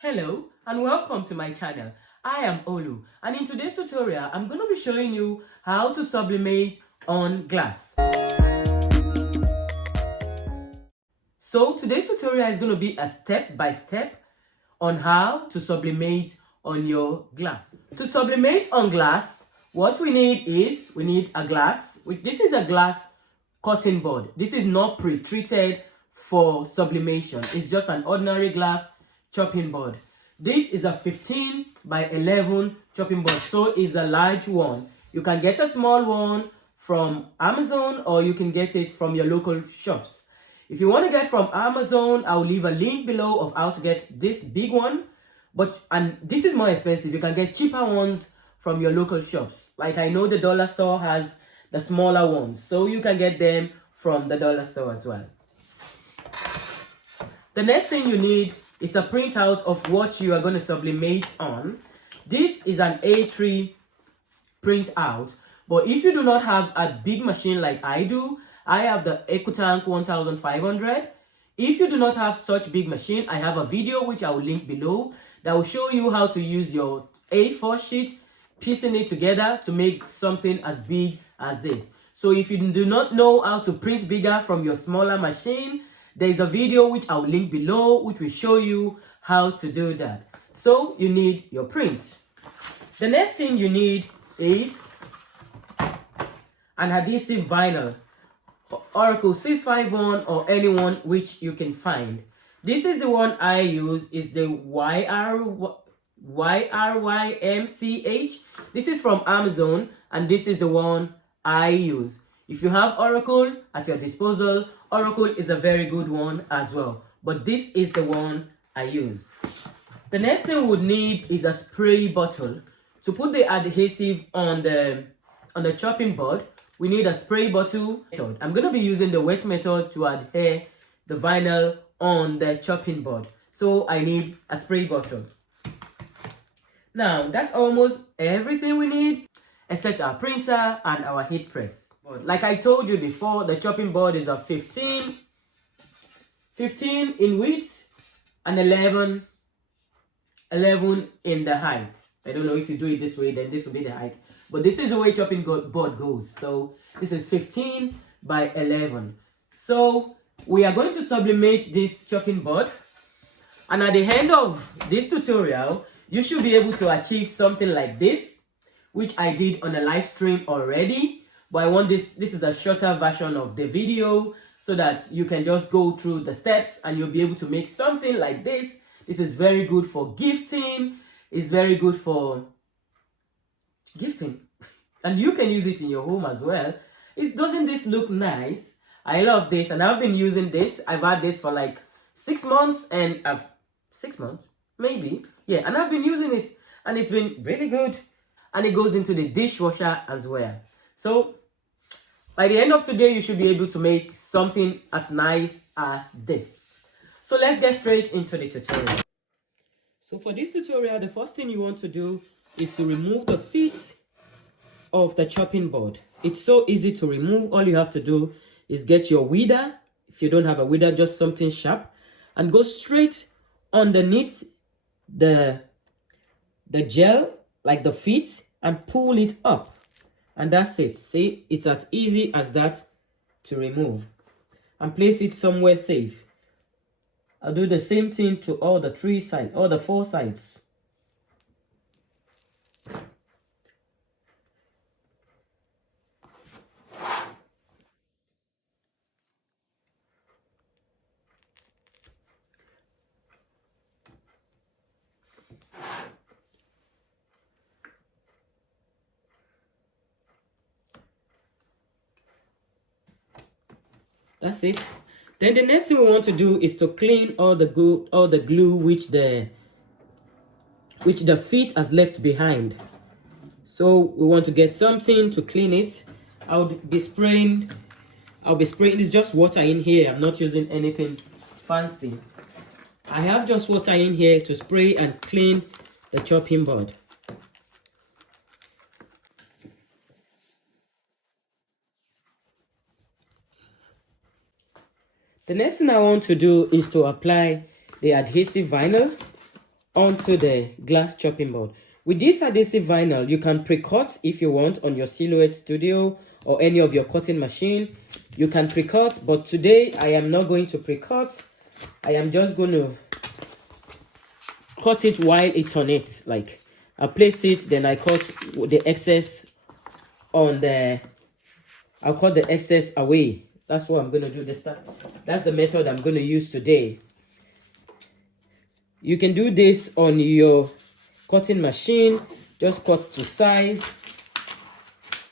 Hello and welcome to my channel. I am Olu, and in today's tutorial I'm going to be showing you how to sublimate on glass. So today's tutorial is going to be a step-by-step on how to sublimate on your glass. To sublimate on glass, what we need is a glass. This is a glass cutting board. This is not pre-treated for sublimation. It's just an ordinary glass chopping board. This is a 15 by 11 chopping board, so it's a large one. You can get a small one from Amazon or you can get it from your local shops. If you want to get from Amazon, I'll leave a link below of how to get this big one. And this is more expensive. You can get cheaper ones from your local shops. Like I know the dollar store has the smaller ones, so you can get them from the dollar store as well. The next thing you need is a printout of what you are going to sublimate on. This is an A3 printout, but if you do not have a big machine like I do, I have the Ecotank 1500. If you do not have such big machine, I have a video which I will link below that will show you how to use your A4 sheet, piecing it together to make something as big as this. So if you do not know how to print bigger from your smaller machine, there is a video which I'll link below which will show you how to do that. So you need your print. The next thing you need is an adhesive vinyl, Oracal 651 or anyone which you can find. This is the one I use, is the YRYMTH. This is from Amazon and this is the one I use. If you have Oracle at your disposal, Oracle is a very good one as well. But this is the one I use. The next thing we would need is a spray bottle. To put the adhesive on the chopping board, we need a spray bottle. I'm going to be using the wet method to adhere the vinyl on the chopping board. So I need a spray bottle. Now, that's almost everything we need except our printer and our heat press. Like I told you before, the chopping board is a 15 in width and 11 in the height. I don't know if you do it this way, then this will be the height. But this is the way chopping board goes. So this is 15 by 11. So we are going to sublimate this chopping board. And at the end of this tutorial, you should be able to achieve something like this, which I did on a live stream already. But I want this is a shorter version of the video so that you can just go through the steps and you'll be able to make something like this. This is very good for gifting. It's very good for gifting. And you can use it in your home as well. Doesn't this look nice? I love this and I've been using this. I've had this for like 6 months and 6 months, maybe. Yeah, and I've been using it and it's been really good. And it goes into the dishwasher as well. So by the end of today, you should be able to make something as nice as this. So let's get straight into the tutorial. So for this tutorial, the first thing you want to do is to remove the feet of the chopping board. It's so easy to remove. All you have to do is get your weeder. If you don't have a weeder, just something sharp, and go straight underneath the gel, like the feet, and pull it up. And that's it. See, it's as easy as that to remove. And place it somewhere safe. I'll do the same thing to all the 4 sides. That's it. Then the next thing we want to do is to clean all the glue which the feet has left behind. So we want to get something to clean it. I'll be spraying it's just water in here. I'm not using anything fancy. I have just water in here to spray and clean the chopping board. The next thing I want to do is to apply the adhesive vinyl onto the glass chopping board. With this adhesive vinyl, you can pre-cut if you want on your Silhouette Studio or any of your cutting machine. You can pre-cut, but today I am not going to pre-cut. I am just going to cut it while it's on it. Like, I place it, then I cut the excess on the, I'll cut the excess away. That's what I'm going to do this time. That's the method I'm going to use today. You can do this on your cutting machine, just cut to size.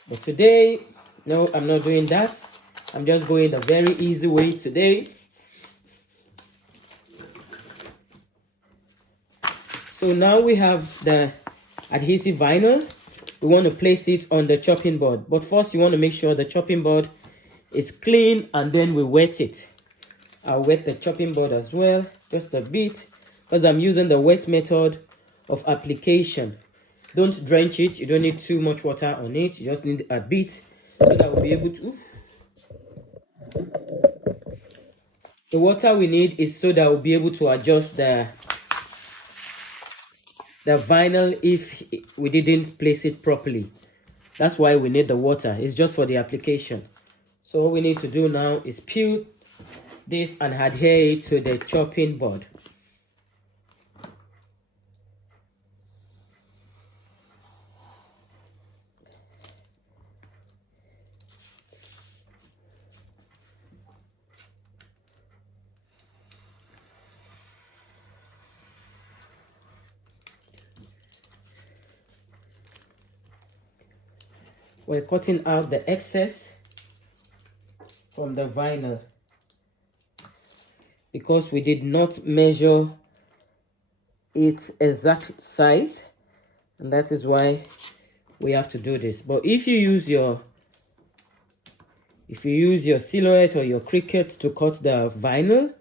But today, no, I'm not doing that. I'm just going the very easy way today. So now we have the adhesive vinyl. We want to place it on the chopping board. But first, you want to make sure the chopping board is clean, and then we wet it. I'll wet the chopping board as well, just a bit, because I'm using the wet method of application. Don't drench it. You don't need too much water on it. You just need a bit so that we'll be able to. The water we need is so that we'll be able to adjust the vinyl if we didn't place it properly. That's why we need the water. It's just for the application. So all we need to do now is peel this and adhere it to the chopping board. We're cutting out the excess from the vinyl because we did not measure its exact size, and that is why we have to do this. But if you use your Silhouette or your Cricut to cut the vinyl,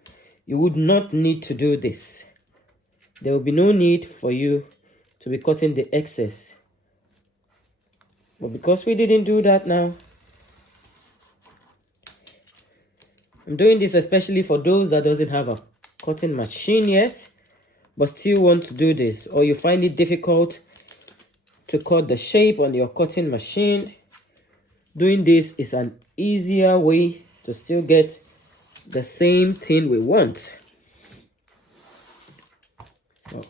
you would not need to do this. There will be no need for you to be cutting the excess. But because we didn't do that now, I'm doing this especially for those that doesn't have a cutting machine yet, but still want to do this, or you find it difficult to cut the shape on your cutting machine. Doing this is an easier way to still get the same thing we want. So,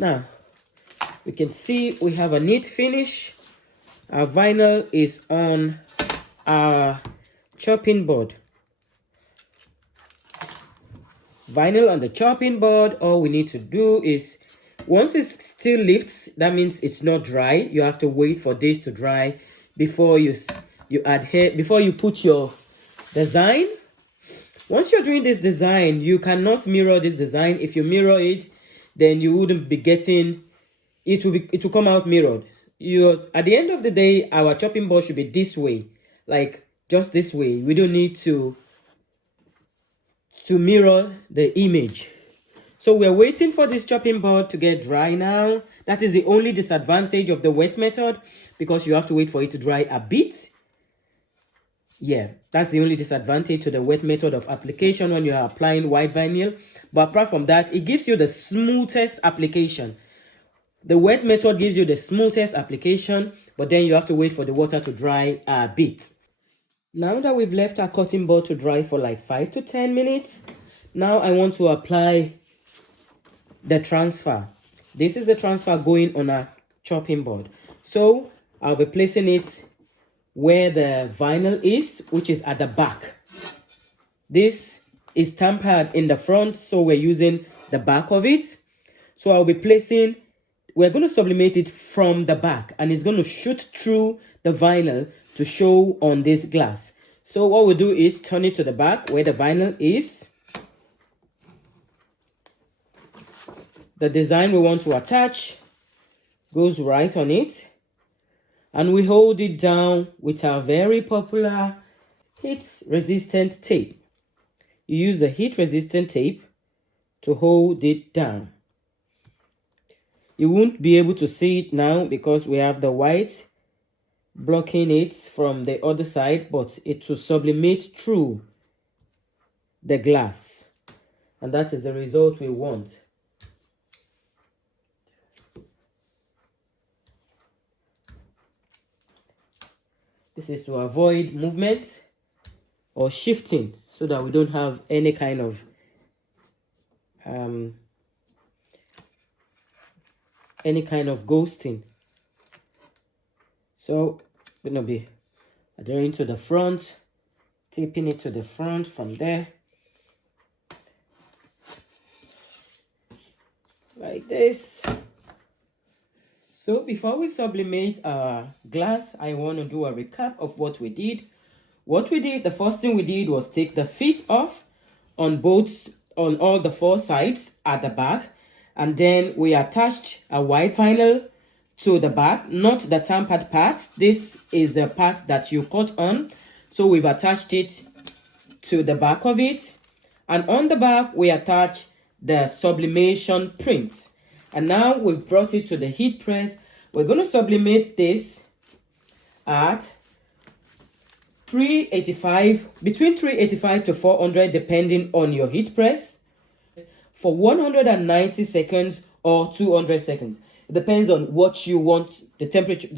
now, we can see we have a neat finish. Our vinyl is on our chopping board. Vinyl on the chopping board, all we need to do is, once it still lifts, that means it's not dry. You have to wait for this to dry before you adhere, before you put your design. Once you're doing this design, you cannot mirror this design. If you mirror it, then you wouldn't be getting it. It will come out mirrored. At the end of the day, our chopping board should be this way, like just this way. We don't need to mirror the image. So we're waiting for this chopping board to get dry now. That is the only disadvantage of the wet method, because you have to wait for it to dry a bit. Yeah, that's the only disadvantage to the wet method of application when you are applying white vinyl. But apart from that, it gives you the smoothest application. The wet method gives you the smoothest application, but then you have to wait for the water to dry a bit. Now that we've left our cutting board to dry for like 5 to 10 minutes, now I want to apply the transfer. This is the transfer going on a chopping board. So I'll be placing it where the vinyl is, which is at the back. This is tampered in the front, so we're using the back of it. So I'll be placing, we're going to sublimate it from the back, and it's going to shoot through the vinyl to show on this glass. So what we'll do is turn it to the back where the vinyl is. The design we want to attach goes right on it. And we hold it down with our very popular heat-resistant tape. You use the heat-resistant tape to hold it down. You won't be able to see it now because we have the white blocking it from the other side, but it will sublimate through the glass, and that is the result we want. This is to avoid movement or shifting, so that we don't have any kind of ghosting. So I'm gonna be adhering to the front, taping it to the front from there, like this. So before we sublimate our glass, I want to do a recap of what we did. The first thing we did was take the feet off on all the 4 sides at the back, and then we attached a white vinyl to the back, not the tampered part. This is the part that you cut on, so we've attached it to the back of it, and on the back we attach the sublimation print. And now we've brought it to the heat press. We're going to sublimate this at 385, between 385 to 400, depending on your heat press, for 190 seconds or 200 seconds. It depends on what you want, the temperature,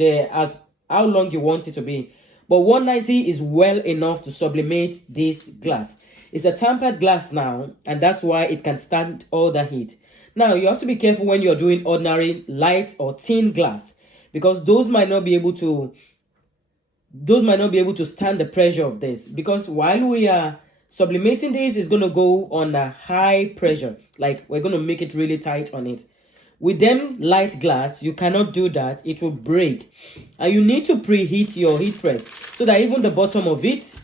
how long you want it to be. But 190 is well enough to sublimate this glass. It's a tempered glass now, and that's why it can stand all the heat. Now, you have to be careful when you're doing ordinary light or thin glass, because those might not be able to stand the pressure of this, because while we are sublimating this, it's going to go on a high pressure, like we're going to make it really tight on it. With them light glass, you cannot do that. It will break, and you need to preheat your heat press so that even the bottom of it,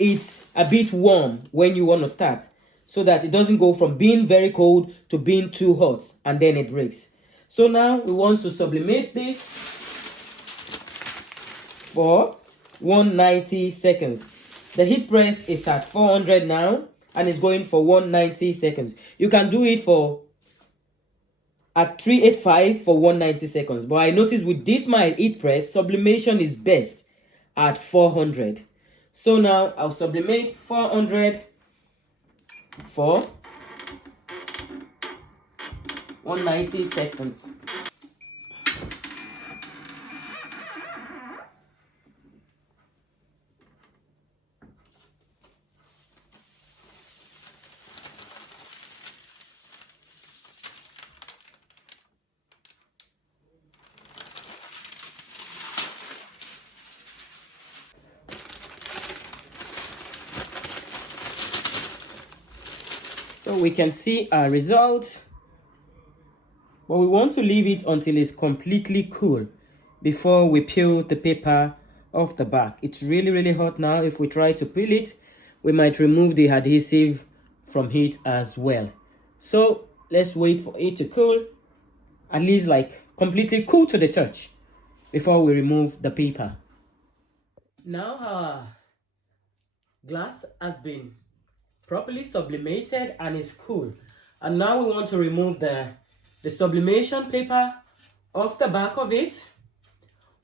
it's a bit warm when you want to start, so that it doesn't go from being very cold to being too hot and then it breaks. So now we want to sublimate this for 190 seconds. The heat press is at 400 now, and it's going for 190 seconds. You can do it at 385 for 190 seconds, but I noticed with this my heat press, sublimation is best at 400. So now I'll sublimate 400 for 190 seconds. So we can see our result, but we want to leave it until it's completely cool before we peel the paper off the back. It's really hot now. If we try to peel it, we might remove the adhesive from it as well. So let's wait for it to cool, at least like completely cool to the touch, before we remove the paper. Now our glass has been properly sublimated and is cool, and now we want to remove the sublimation paper off the back of it.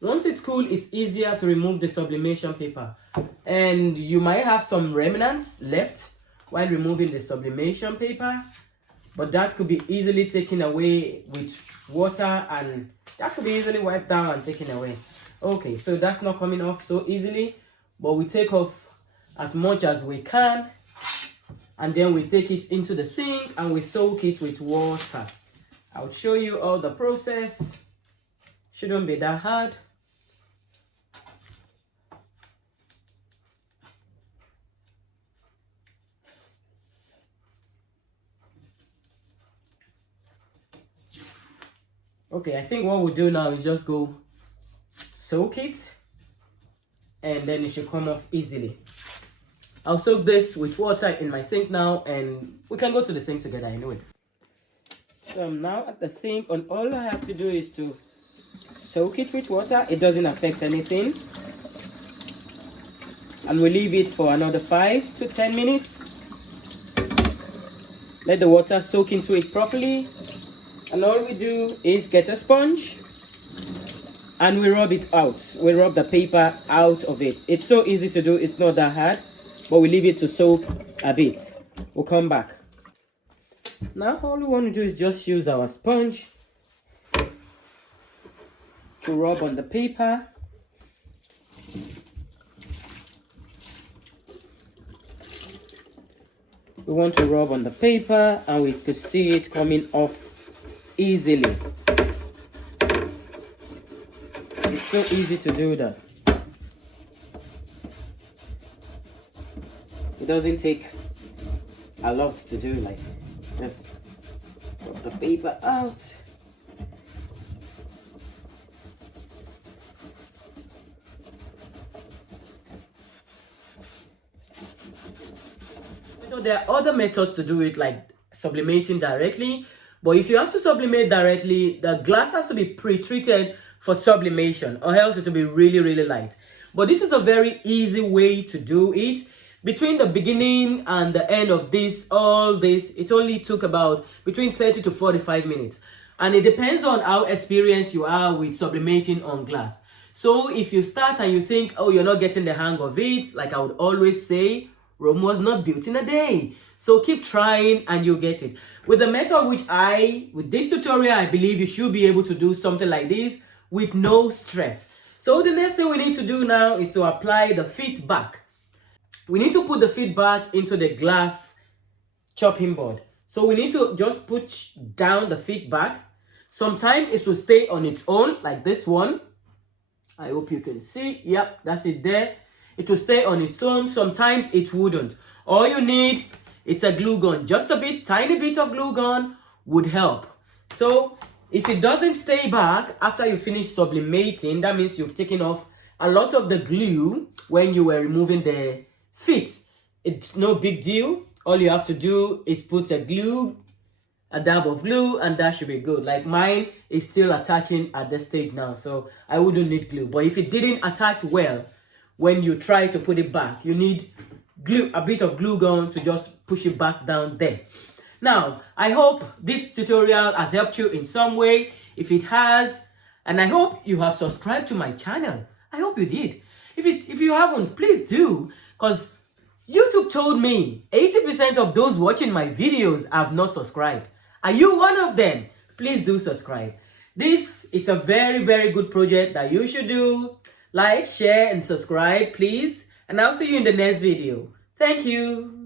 Once it's cool, it's easier to remove the sublimation paper, and you might have some remnants left while removing the sublimation paper, but that could be easily taken away with water, and that could be easily wiped down and taken away. Okay, so that's not coming off so easily, but we take off as much as we can, and then we take it into the sink and we soak it with water. I'll show you all the process. Shouldn't be that hard. Okay, I think what we'll do now is just go soak it, and then it should come off easily. I'll soak this with water in my sink now, and we can go to the sink together anyway. So I'm now at the sink, and all I have to do is to soak it with water. It doesn't affect anything. And we leave it for another 5 to 10 minutes. Let the water soak into it properly. And all we do is get a sponge and we rub it out. We rub the paper out of it. It's so easy to do. It's not that hard, but we leave it to soak a bit. We'll come back. Now all we want to do is just use our sponge to rub on the paper. We want to rub on the paper and we could see it coming off easily. It's so easy to do that. It doesn't take a lot to do, like just rub the paper out. So there are other methods to do it, like sublimating directly, but if you have to sublimate directly, the glass has to be pre-treated for sublimation, or else it will be really light. But this is a very easy way to do it. Between the beginning and the end of this, it only took about between 30 to 45 minutes. And it depends on how experienced you are with sublimating on glass. So if you start and you think, oh, you're not getting the hang of it, like I would always say, Rome was not built in a day. So keep trying and you'll get it. With the method with this tutorial, I believe you should be able to do something like this with no stress. So the next thing we need to do now is to apply the feedback. We need to put the feedback into the glass chopping board. So we need to just push down the feedback. Sometimes it will stay on its own, like this one. I hope you can see. Yep, that's it there. It will stay on its own. Sometimes it wouldn't. All you need is a glue gun. Just a bit, tiny bit of glue gun would help. So if it doesn't stay back after you finish sublimating, that means you've taken off a lot of the glue when you were removing the feet. It's no big deal. All you have to do is put a dab of glue, and that should be good. Like mine is still attaching at this stage now, so I wouldn't need glue. But if it didn't attach well when you try to put it back, you need glue, a bit of glue gun to just push it back down there. Now, I hope this tutorial has helped you in some way. If it has, and I hope you have subscribed to my channel. I hope you did. If you haven't, please do, because YouTube told me 80% of those watching my videos have not subscribed. Are you one of them? Please do subscribe. This is a very good project that you should do. Like, share, and subscribe, please. And I'll see you in the next video. Thank you.